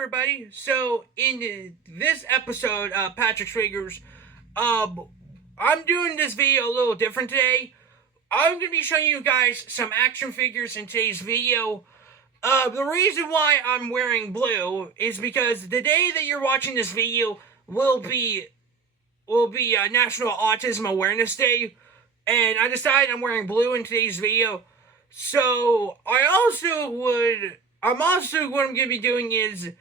everybody. So in this episode of Patrick's Figures, I'm doing this video a little different today. I'm going to be showing you guys some action figures in today's video. The reason why I'm wearing blue is because the day that you're watching this video will be National Autism Awareness Day, and I decided I'm wearing blue in today's video. So I'm also what I'm gonna be doing is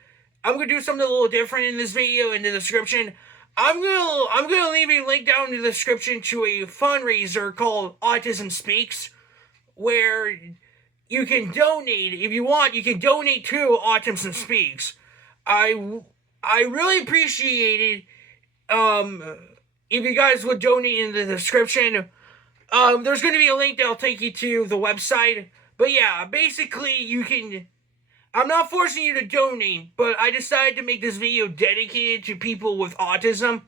I'm gonna do something a little different in this video in the description. I'm gonna leave a link down in the description to a fundraiser called Autism Speaks, where you can donate if you want. You can donate to Autism Speaks. I really appreciate it. If you guys would donate in the description. There's going to be a link that'll take you to the website. But yeah, basically you can... I'm not forcing you to donate, but I decided to make this video dedicated to people with autism.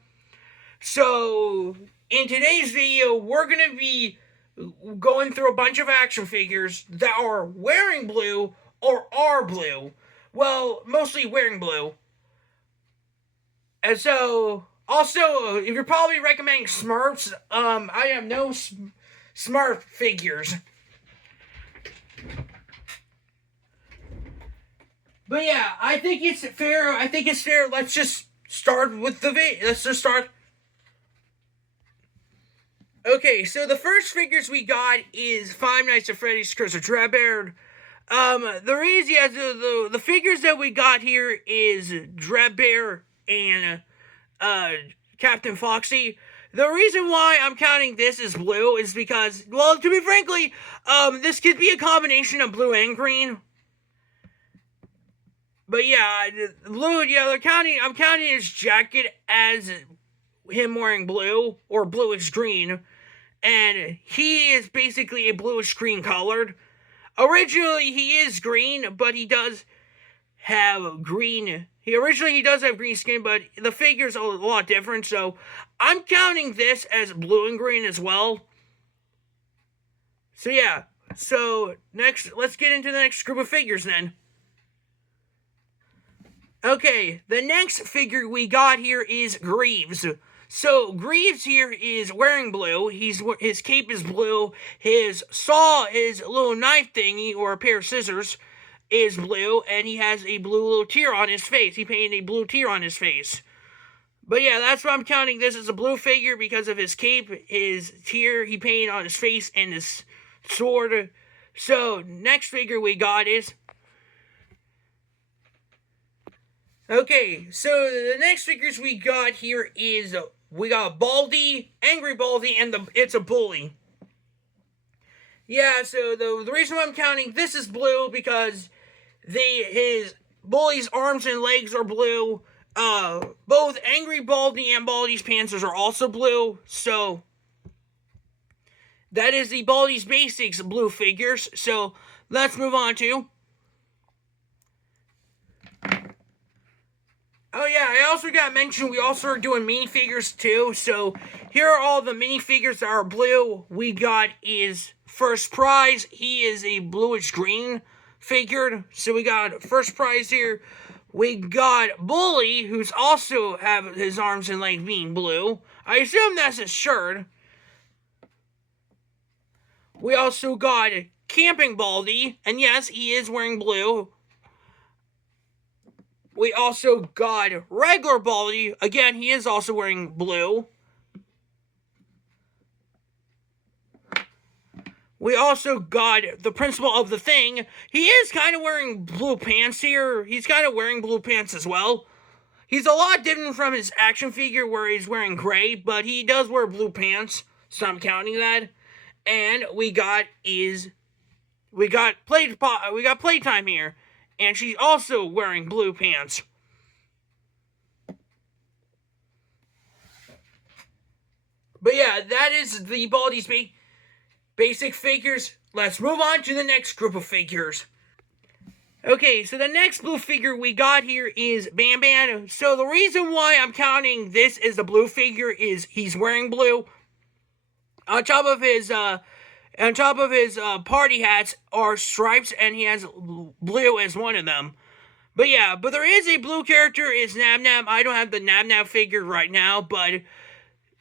So, in today's video, we're going to be going through a bunch of action figures that are wearing blue or are blue. Well, mostly wearing blue. And so... Also, if you're probably recommending Smurfs, I have no Smurf figures. But yeah, I think it's fair. Let's just start with the video. Let's just start. Okay, so the first figures we got is Five Nights at Freddy's Curse of Dread Bear. The figures that we got here is Dread Bear and Captain Foxy. The reason why I'm counting this as blue is because, well, to be frankly, this could be a combination of blue and green. But yeah, blue, yeah, I'm counting his jacket as him wearing blue, or bluish green. And he is basically a bluish green colored. Originally, he is green, but he does have green... He does have green skin, but the figure's a lot different, so I'm counting this as blue and green as well. So yeah, next, let's get into the next group of figures then. Okay, the next figure we got here is Greaves. So Greaves here is wearing blue. His cape is blue. His saw, his little knife thingy, or a pair of scissors, is blue, and he has a blue little tear on his face. He painted a blue tear on his face. But yeah, that's why I'm counting this as a blue figure, because of his cape, his tear he painted on his face, and his sword. So, next figure we got is... Okay, so the next figures we got here is... We got Baldi, Angry Baldi, and it's a bully. Yeah, so the reason why I'm counting this is blue, because his bully's arms and legs are blue. Both Angry Baldi and Baldi's pantsers are also blue. So that is the Baldi's Basics blue figures. So let's move on to... Oh yeah, I also got mentioned we also are doing minifigures too. So here are all the minifigures that are blue. We got is First Prize. He is a bluish green figured. So we got First Prize here. We got Bully, who's also have his arms and legs being blue. I assume that's his shirt. We also got Camping Baldi, and yes, he is wearing blue. We also got Regular Baldi. Again, he is also wearing blue. We also got the Principal of the Thing. He is kind of wearing blue pants here. He's kind of wearing blue pants as well. He's a lot different from his action figure where he's wearing gray, but he does wear blue pants, so I'm counting that. And we got Playtime here, and she's also wearing blue pants. But yeah, that is the Baldi's basic figures. Let's move on to the next group of figures. Okay, so the next blue figure we got here is Bam Bam. So the reason why I'm counting this as a blue figure is he's wearing blue. On top of his party hats are stripes, and he has blue as one of them. But yeah, but there is a blue character, is Nab Nab. I don't have the Nab Nab figure right now, but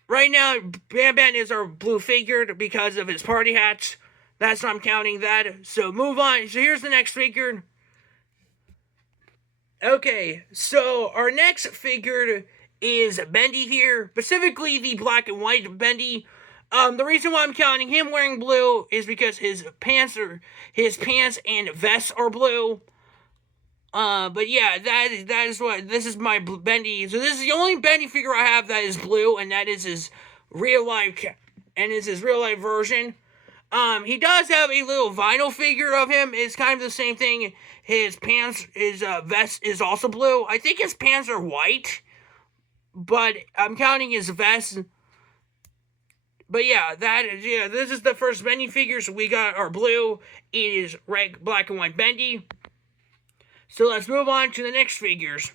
right now, Ban Ban is our blue figure because of his party hats. That's why I'm counting that. So move on. So here's the next figure. Okay, so our next figure is Bendy here, specifically the black and white Bendy. The reason why I'm counting him wearing blue is because his pants and vests are blue. But yeah, that is what this is my Bendy. So this is the only Bendy figure I have that is blue, and that is his real life version. He does have a little vinyl figure of him. It's kind of the same thing. His vest is also blue. I think his pants are white, but I'm counting his vest. But yeah, this is the first Bendy figure. So we got our blue. It is red, black, and white Bendy. So let's move on to the next figures.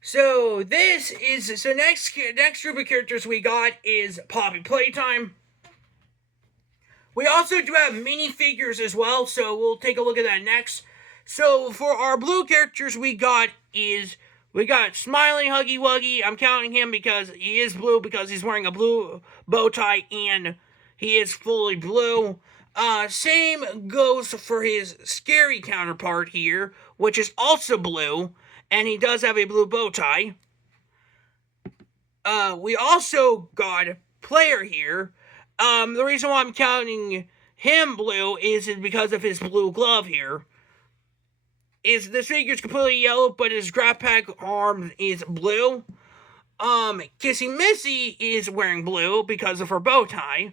So next group of characters we got is Poppy Playtime. We also do have minifigures as well, so we'll take a look at that next. So for our blue characters we got Smiling Huggy Wuggy. I'm counting him because he is blue because he's wearing a blue bow tie and he is fully blue. Same goes for his scary counterpart here, which is also blue, and he does have a blue bow tie. We also got Player here. The reason why I'm counting him blue is because of his blue glove here. This figure's completely yellow, but his grab pack arm is blue. Kissy Missy is wearing blue because of her bow tie.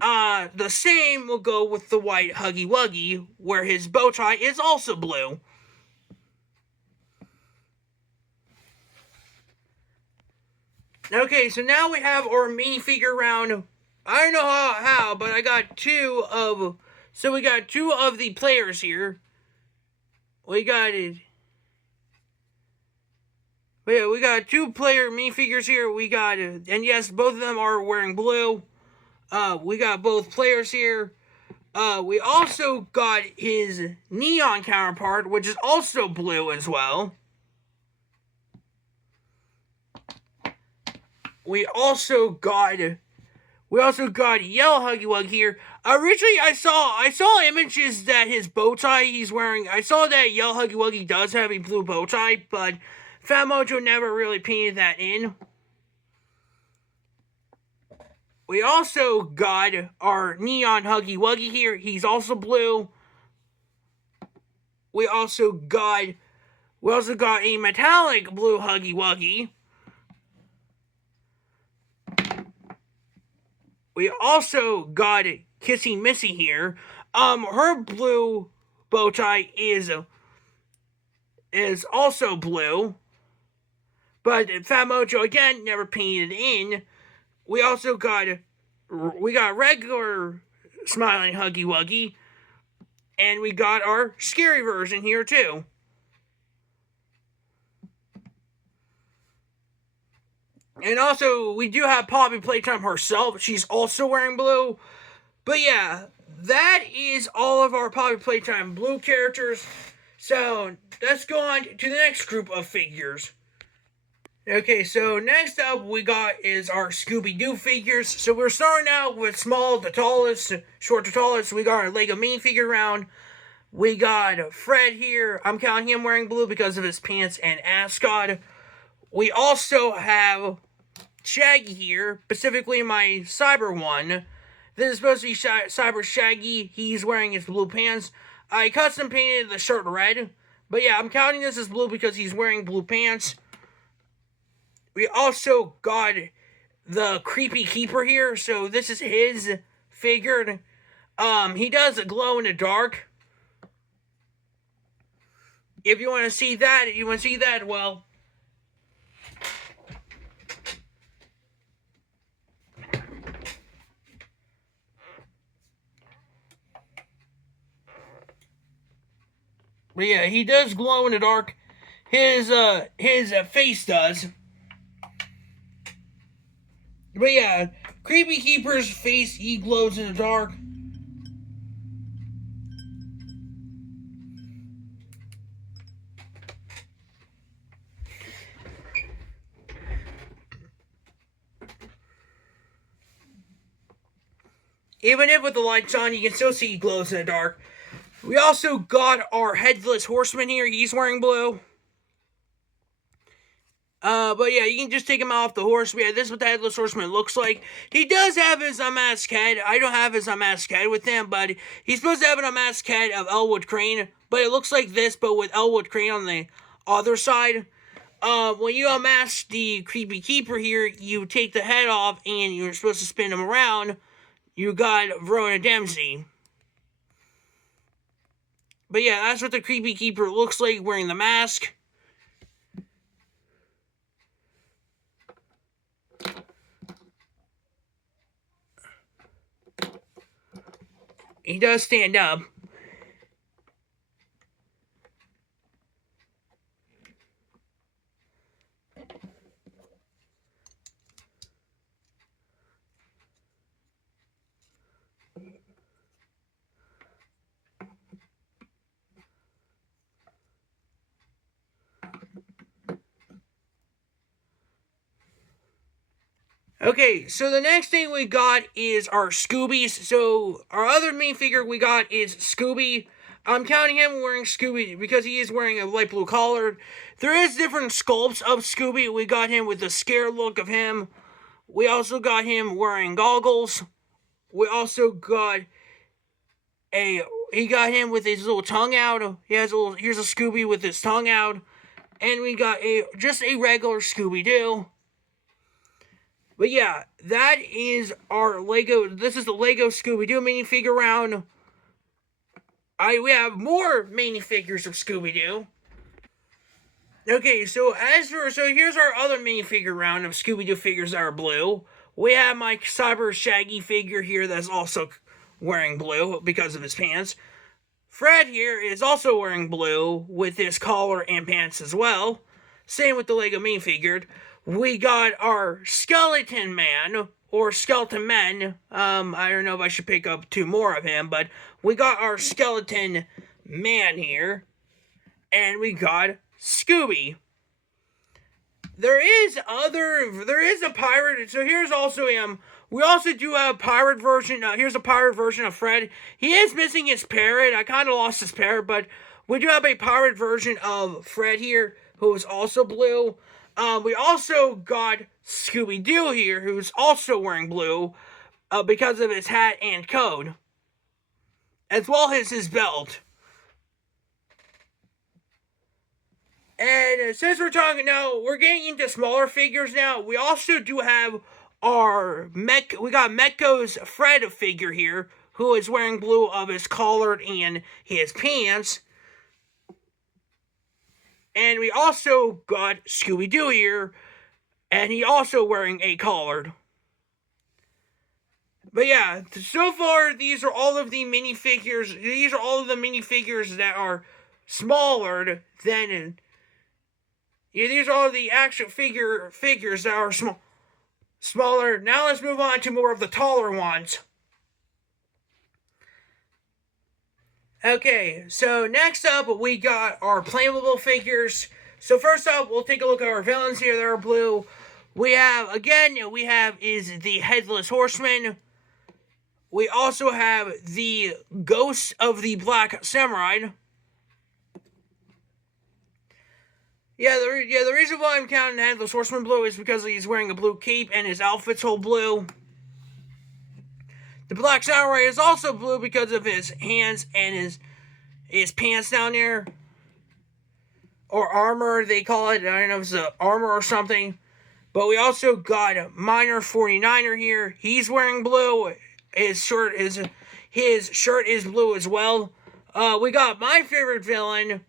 The same will go with the white Huggy Wuggy, where his bow tie is also blue. Okay, so now we have our minifigure round. I don't know how, but we got two of the players here. We got two player minifigures here. And yes, both of them are wearing blue. We got both players here. We also got his neon counterpart, which is also blue as well. We also got Yellow Huggy Wug here. Originally, I saw images that his bow tie he's wearing. I saw that Yellow Huggy Wuggy does have a blue bow tie, but Fat Mojo never really painted that in. We also got our neon Huggy Wuggy here. He's also blue. We also got a metallic blue Huggy Wuggy. We also got Kissy Missy here. Her blue bow tie is also blue, but Fat Mojo again never painted in. We also got regular Smiling Huggy Wuggy, and we got our scary version here too. And also, we do have Poppy Playtime herself. She's also wearing blue. But yeah, that is all of our Poppy Playtime blue characters. So, let's go on to the next group of figures. Okay, so next up we got is our Scooby-Doo figures. So we're starting out with small to tallest, short to tallest. We got our Lego minifigure round. We got Fred here. I'm counting him wearing blue because of his pants and ascot. We also have Shaggy here, specifically my Cyber one. This is supposed to be Cyber Shaggy. He's wearing his blue pants. I custom painted the shirt red. But yeah, I'm counting this as blue because he's wearing blue pants. We also got the Creepy Keeper here. So this is his figure. He does glow in the dark. If you want to see that, well... But yeah, he does glow in the dark. His face does. But yeah, Creepy Keeper's face, he glows in the dark. Even if with the lights on, you can still see he glows in the dark. We also got our Headless Horseman here. He's wearing blue. But yeah, you can just take him off the horse. Yeah, this is what the Headless Horseman looks like. He does have his unmasked head. I don't have his unmasked head with him, but he's supposed to have an unmasked head of Elwood Crane. But it looks like this, but with Elwood Crane on the other side. When you unmask the Creepy Keeper here, you take the head off and you're supposed to spin him around. You got Verona Dempsey. But yeah, that's what the Creepy Keeper looks like wearing the mask. He does stand up. Okay, so the next thing we got is our Scoobies. So our other main figure we got is Scooby. I'm counting him wearing Scooby because he is wearing a light blue collar. There is different sculpts of Scooby. We got him with the scared look of him. We also got him wearing goggles. We also got he got him with his little tongue out. He has here's a Scooby with his tongue out. And we got just a regular Scooby-Doo. But yeah, that is our Lego. This is the Lego Scooby-Doo minifigure round. We have more minifigures of Scooby-Doo. Okay, so here's our other minifigure round of Scooby-Doo figures that are blue. We have my Cyber Shaggy figure here that's also wearing blue because of his pants. Fred here is also wearing blue with his collar and pants as well. Same with the Lego minifigured. We got our Skeleton Man, or Skeleton Men. I don't know if I should pick up two more of him, but we got our Skeleton Man here. And we got Scooby. There is a pirate, so here's also him. We also do have a pirate version, here's a pirate version of Fred. He is missing his parrot. I kind of lost his parrot, but we do have a pirate version of Fred here, who is also blue. We also got Scooby-Doo here, who's also wearing blue, because of his hat and coat, as well as his belt. And since we're talking now, we're getting into smaller figures now. We also do have we got Mecco's Fred figure here, who is wearing blue of his collar and his pants. And we also got Scooby-Doo here, and he also wearing a collar. But yeah, so far, these are all of the minifigures. These are all of the minifigures that are smaller than... Yeah, these are all the action figures that are smaller. Now let's move on to more of the taller ones. Okay, so next up, we got our playable figures. So first up, we'll take a look at our villains here that are blue. We have is the Headless Horseman. We also have the Ghost of the Black Samurai. The reason why I'm counting Headless Horseman blue is because he's wearing a blue cape and his outfit's all blue. The Black Samurai is also blue because of his hands and his pants down there. Or armor, they call it. I don't know if it's armor or something. But we also got Miner 49er here. He's wearing blue. His shirt is blue as well. We got my favorite villain,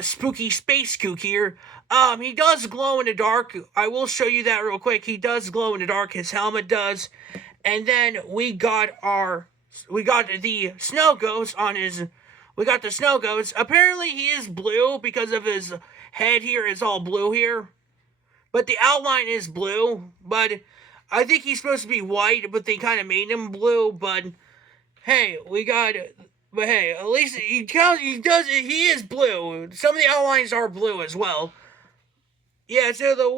Spooky Space Kook here. He does glow in the dark. I will show you that real quick. He does glow in the dark. His helmet does. And then we got the Snow Ghost on his... We got the Snow Ghost. Apparently he is blue because of his head here is all blue here. But the outline is blue. But I think he's supposed to be white, but they kind of made him blue. But hey, at least he is blue. Some of the outlines are blue as well. Yeah, so the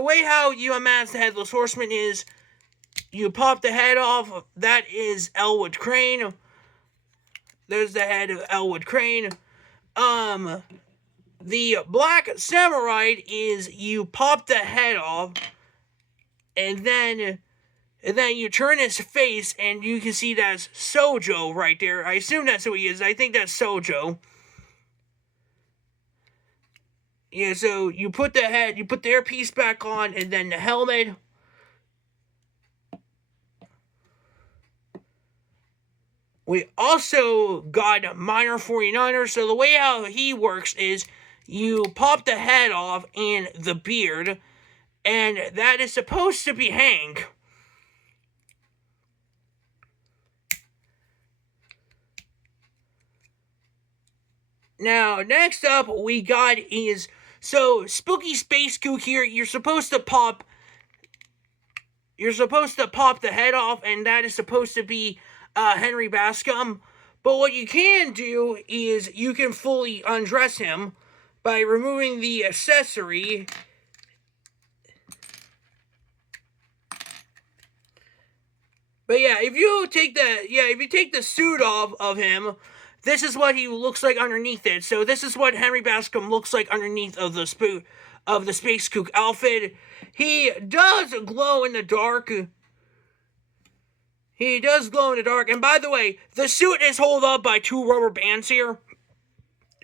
way how you unmask the Headless Horseman is you pop the head off. That is Elwood Crane. There's the head of Elwood Crane. The Black Samurai is you pop the head off, and then you turn his face, and you can see that's Sojo right there. I assume that's who he is. I think that's Sojo. Yeah, so you put the earpiece back on, and then the helmet. We also got Miner 49er. So the way how he works is you pop the head off and the beard, and that is supposed to be Hank. Now, next up we got is, so Spooky Space Kook here, you're supposed to pop the head off, and that is supposed to be Henry Bascom. But what you can do is you can fully undress him by removing the accessory. But yeah, if you take the suit off of him, this is what he looks like underneath it. So this is what Henry Bascom looks like underneath of the Space Kook outfit. He does glow in the dark. And by the way, the suit is held up by 2 rubber bands here,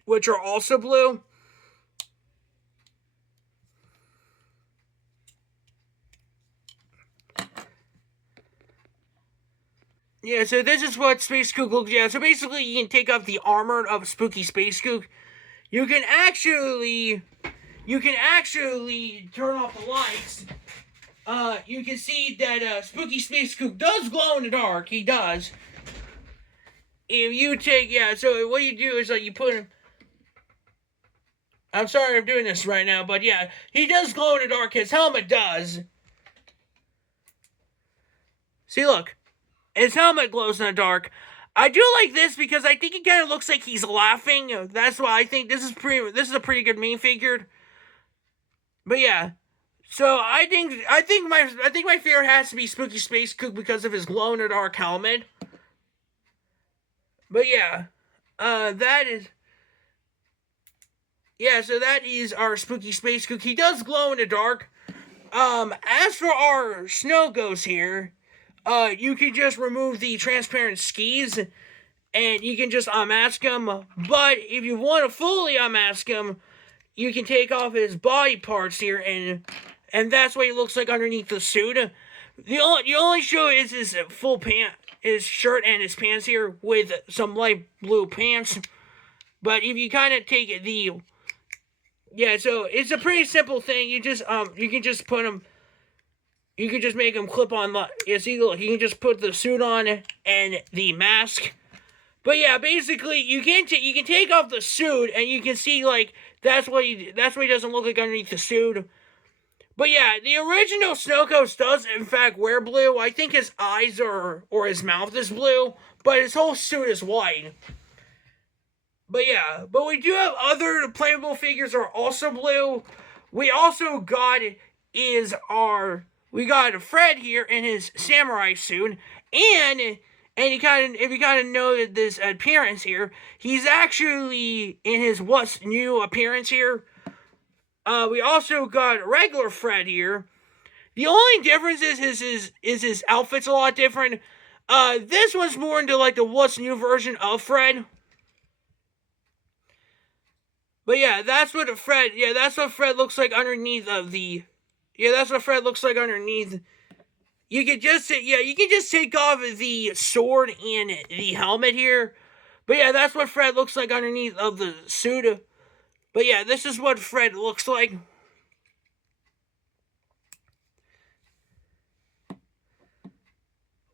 which are also blue. Yeah, so this is what Space Kook looks like. Yeah, so basically you can take off the armor of Spooky Space Kook. You can actually turn off the lights. You can see that Spooky Space Kook does glow in the dark. He does. If you take, so what you do is you put him. I'm sorry I'm doing this right now, but yeah, he does glow in the dark. His helmet does. See, look. His helmet glows in the dark. I do like this because I think it kind of looks like he's laughing. That's why I think this is a pretty good minifigure. But yeah, so I think my favorite has to be Spooky Space Kook because of his glow in the dark helmet. But yeah, so that is our Spooky Space Kook. He does glow in the dark. As for our Snow Ghost here. You can just remove the transparent skis, and you can just unmask him. But if you want to fully unmask him, you can take off his body parts here, and that's what he looks like underneath the suit. You only show is his his shirt and his pants here with some light blue pants. But if you kind of take so it's a pretty simple thing. You can just put him. You can just make them clip on. See, look, you can just put the suit on and the mask. But yeah, basically, you can take off the suit, and you can see that's what he doesn't look like underneath the suit. But yeah, the original Snow Ghost does in fact wear blue. I think his eyes or his mouth is blue, but his whole suit is white. But yeah, we do have other playable figures are also blue. We also got we got Fred here in his samurai suit, and if you kind of know this appearance here, he's actually in his What's New appearance here. We also got regular Fred here. The only difference is his outfit's a lot different. This one's more into the What's New version of Fred. But yeah, that's what Fred looks like underneath of the. Yeah, that's what Fred looks like underneath. You can just take off the sword and the helmet here. But yeah, that's what Fred looks like underneath of the suit. But yeah, this is what Fred looks like.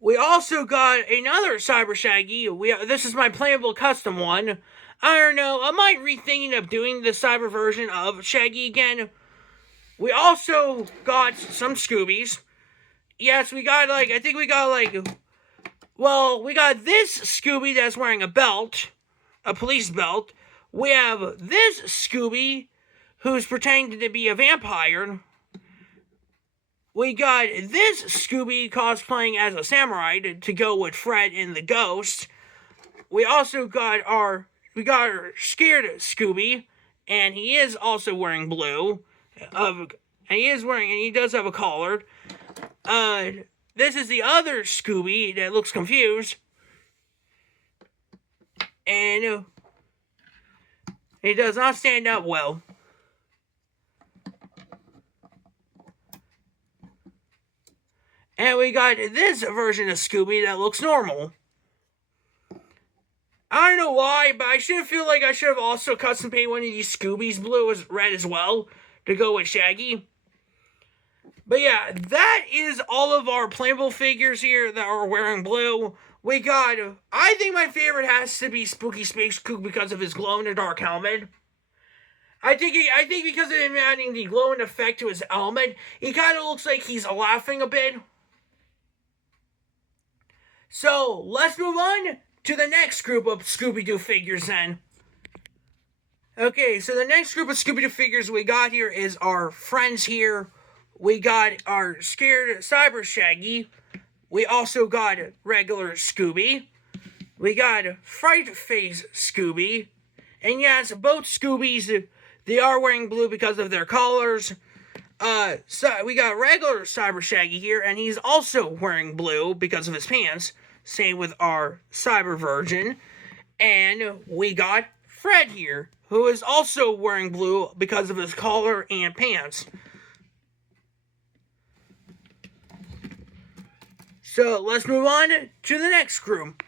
We also got another Cyber Shaggy. This is my playable custom one. I don't know, I might rethinking of doing the Cyber version of Shaggy again. We also got some Scoobies. Yes, we got we got this Scooby that's wearing a belt, a police belt. We have this Scooby who's pretending to be a vampire. we got this Scooby cosplaying as a samurai to go with Fred and the Ghost. We also got our scared Scooby, and he is also wearing blue. And he does have a collar. This is the other Scooby that looks confused. And he does not stand up well. And we got this version of Scooby that looks normal. I don't know why, but I feel like I should have also custom painted one of these Scoobies blue as red as well to go with Shaggy. But yeah, that is all of our playable figures here that are wearing blue. We got, I think my favorite has to be Spooky Space Kook because of his glow-in-the-dark helmet. I think because of him adding the glowing effect to his helmet, he kind of looks like he's laughing a bit. So, let's move on to the next group of Scooby-Doo figures then. Okay, so the next group of Scooby-Doo figures we got here is our friends here. We got our scared Cyber Shaggy. We also got regular Scooby. We got Fright Face Scooby. And yes, both Scoobies, they are wearing blue because of their collars. So we got regular Cyber Shaggy here, and he's also wearing blue because of his pants. Same with our Cyber Virgin. And we got Fred here, who is also wearing blue because of his collar and pants. So let's move on to the next group.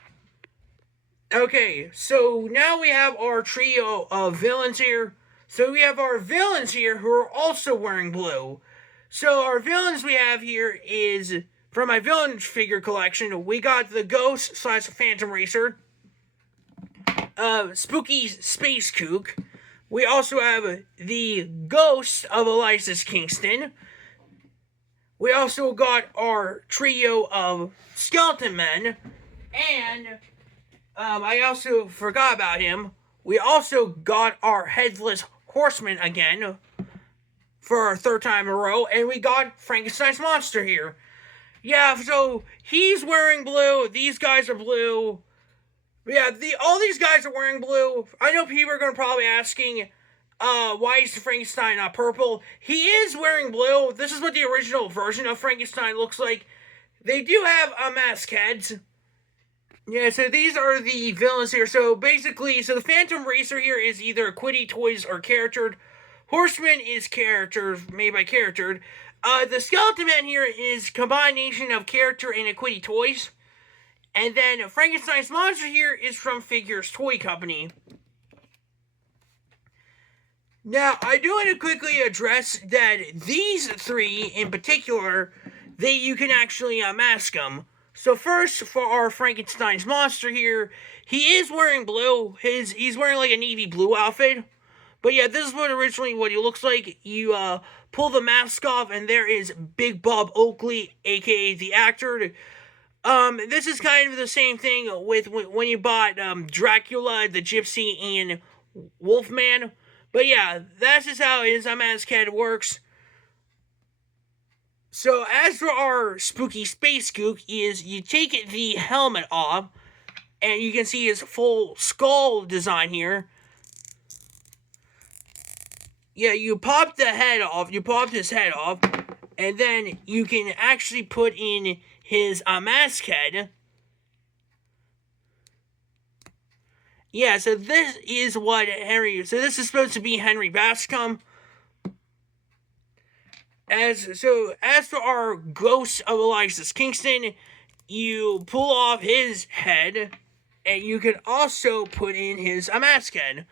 Okay, so now we have our trio of villains here. So we have our villains here who are also wearing blue. So our villains we have here is, from my villain figure collection, we got the Ghost / Phantom Racer, Spooky Space Kook. We also have the Ghost of Elias Kingston. We also got our trio of Skeleton Men, and I also forgot about him. We also got our Headless Horseman again for our third time in a row, and we got Frankenstein's monster here. Yeah, so he's wearing blue. These guys are blue. Yeah, all these guys are wearing blue. I know people are going to probably asking, why is Frankenstein not purple? He is wearing blue. This is what the original version of Frankenstein looks like. They do have mask heads. Yeah, so these are the villains here. So basically, the Phantom Racer here is either Quiddy Toys or charactered. Horseman is made by charactered. The Skeleton Man here is combination of character and Quiddy Toys. And then Frankenstein's monster here is from Figures Toy Company. Now, I do want to quickly address that these three in particular, you can actually mask them. So first, for our Frankenstein's monster here, he is wearing blue. He's wearing like a navy blue outfit. But yeah, this is what he looks like. You pull the mask off, and there is Big Bob Oakley, aka the actor. This is kind of the same thing with when you bought Dracula, the Gypsy, and Wolfman. But yeah, that's just how his mask head works. So as for our Spooky Space Kook, is you take the helmet off, and you can see his full skull design here. Yeah, you pop the head off, you pop his head off, and then you can actually put in his mask head. Yeah, so this is this is supposed to be Henry Bascom. As for our Ghost of Elias Kingston, you pull off his head, and you can also put in his mask head,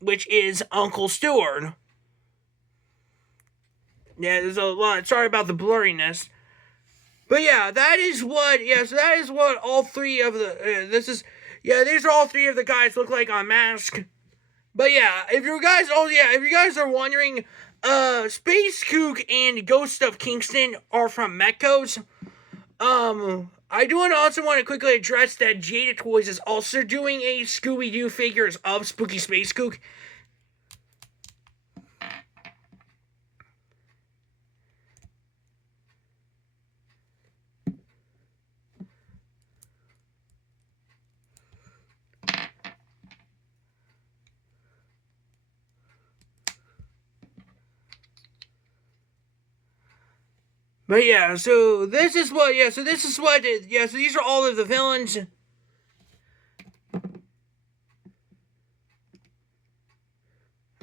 which is Uncle Stewart. Yeah, there's a lot. Sorry about the blurriness. But yeah, that is what all three of the, these are all three of the guys look like on mask. But yeah, if you guys are wondering, Space Kook and Ghost of Kingston are from Metcos. I do also want to quickly address that Jada Toys is also doing a Scooby-Doo figures of Spooky Space Kook. But yeah, so this is what, so these are all of the villains.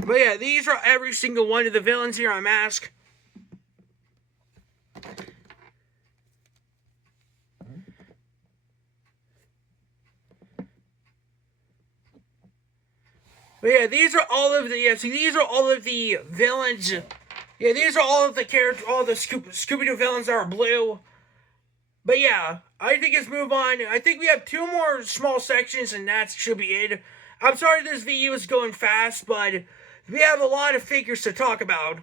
But yeah, these are every single one of the villains here on Mask. But yeah, these are all of the villains. Yeah, these are all of the characters, all the Scooby-Doo villains that are blue. But yeah, I think let's move on. I think we have 2 more small sections, and that should be it. I'm sorry this video is going fast, but we have a lot of figures to talk about.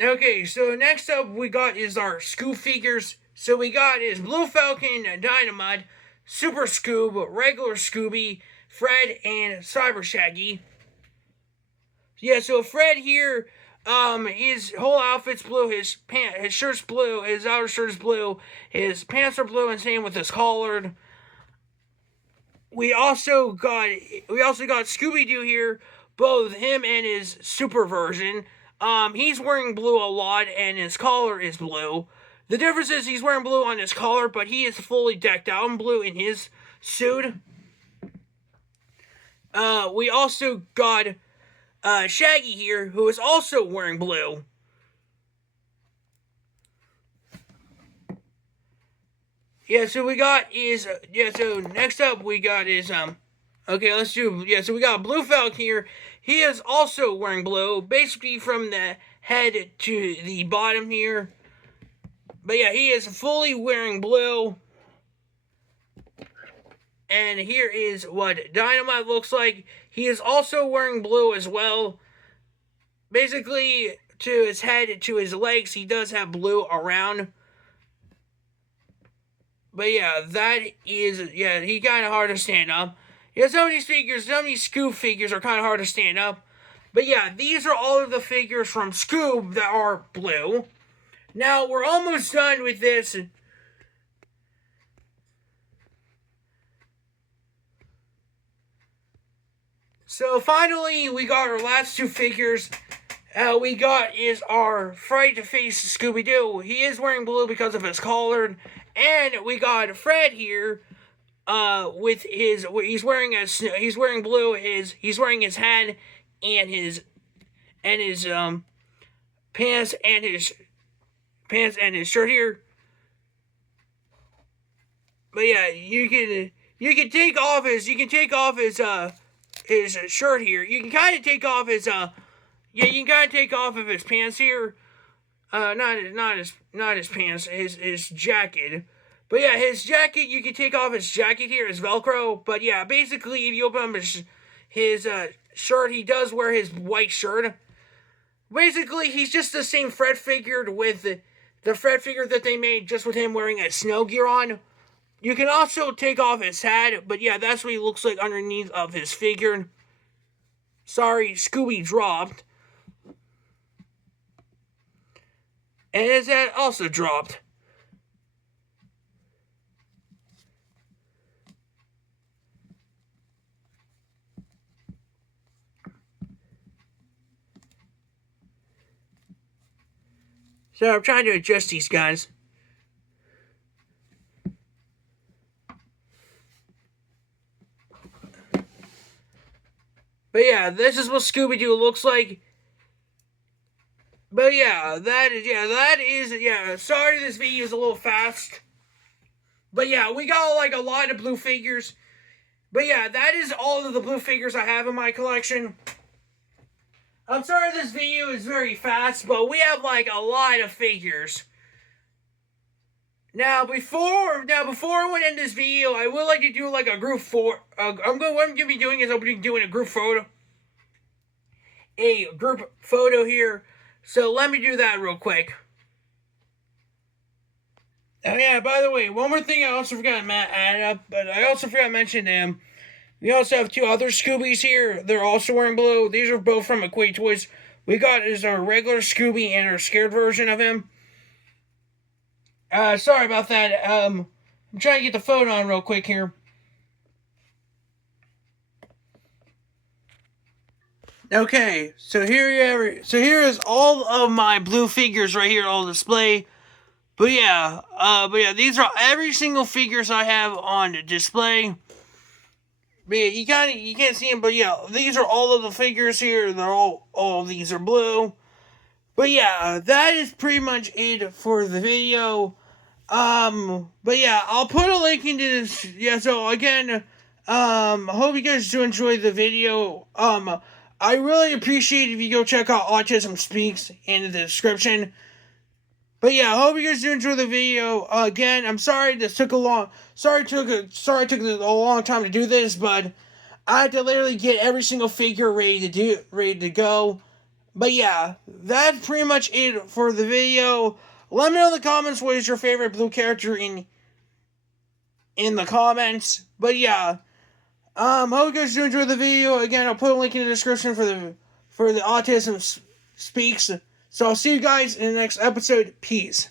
Okay, so next up we got is our Scoob figures. So we got is Blue Falcon, Dynamite, Super Scoob, Regular Scooby, Fred, and Cyber Shaggy. Yeah, so Fred here, his whole outfit's blue, his shirt's blue, his outer shirt's blue, his pants are blue, and same with his collar. We also got Scooby-Doo here, both him and his super version. He's wearing blue a lot, and his collar is blue. The difference is he's wearing blue on his collar, but he is fully decked out in blue in his suit. We also got Shaggy here, who is also wearing blue. Yeah, so we got is so next up we got is okay, let's do so we got Blue Falcon here. He is also wearing blue, basically from the head to the bottom here. But yeah, he is fully wearing blue. And here is what Dynamite looks like. He is also wearing blue as well. Basically, to his head, to his legs, he does have blue around. But yeah, that is, he kind of hard to stand up. Yeah, some of these Scoob figures are kind of hard to stand up. But yeah, these are all of the figures from Scoob that are blue. Now, we're almost done with this. So finally, we got our last 2 figures. We got is our Fright Face Scooby-Doo. He is wearing blue because of his collar. And we got Fred here, with his, he's wearing blue, he's wearing his hat and his pants and his shirt here. But yeah, you can take off his shirt here. You can kind of take off his of his pants here. Not his pants, his jacket. But yeah, his jacket, you can take off his jacket here, his Velcro. But yeah, basically, if you open up his shirt, he does wear his white shirt. Basically, he's just the same Fred figure with the Fred figure that they made, just with him wearing a snow gear on. You can also take off his hat, but yeah, that's what he looks like underneath of his figure. Sorry, Scooby dropped. And his hat also dropped. So I'm trying to adjust these guys. But yeah, this is what Scooby-Doo looks like. But yeah, that is, sorry this video is a little fast. But yeah, we got like a lot of blue figures. But yeah, that is all of the blue figures I have in my collection. I'm sorry this video is very fast, but we have like a lot of figures. Now before I end this video, I would like to do like a group what I'm gonna be doing is I'll be doing a group photo here. So let me do that real quick. Oh yeah, by the way, one more thing I also forgot to add up, but I also forgot to mention them. We also have 2 other Scoobies here. They're also wearing blue. These are both from Equate Toys. We got is our regular Scooby and our scared version of him. Sorry about that. I'm trying to get the phone on real quick here. Okay, so here is all of my blue figures right here on display. But yeah, these are every single figures I have on display. But yeah, you can't see them, but yeah, these are all of the figures here. They're all of these are blue. But yeah, that is pretty much it for the video. But yeah, I'll put a link into this. Yeah, so again, I hope you guys do enjoy the video. I really appreciate if you go check out Autism Speaks in the description. But yeah, I hope you guys do enjoy the video. Again, I'm sorry this took a long, sorry it took a long time to do this, but I had to literally get every single figure ready to go. But yeah, that's pretty much it for the video. Let me know in the comments what is your favorite blue character in the comments. But yeah, hope you guys do enjoy the video. Again, I'll put a link in the description for the Autism Speaks. So I'll see you guys in the next episode. Peace.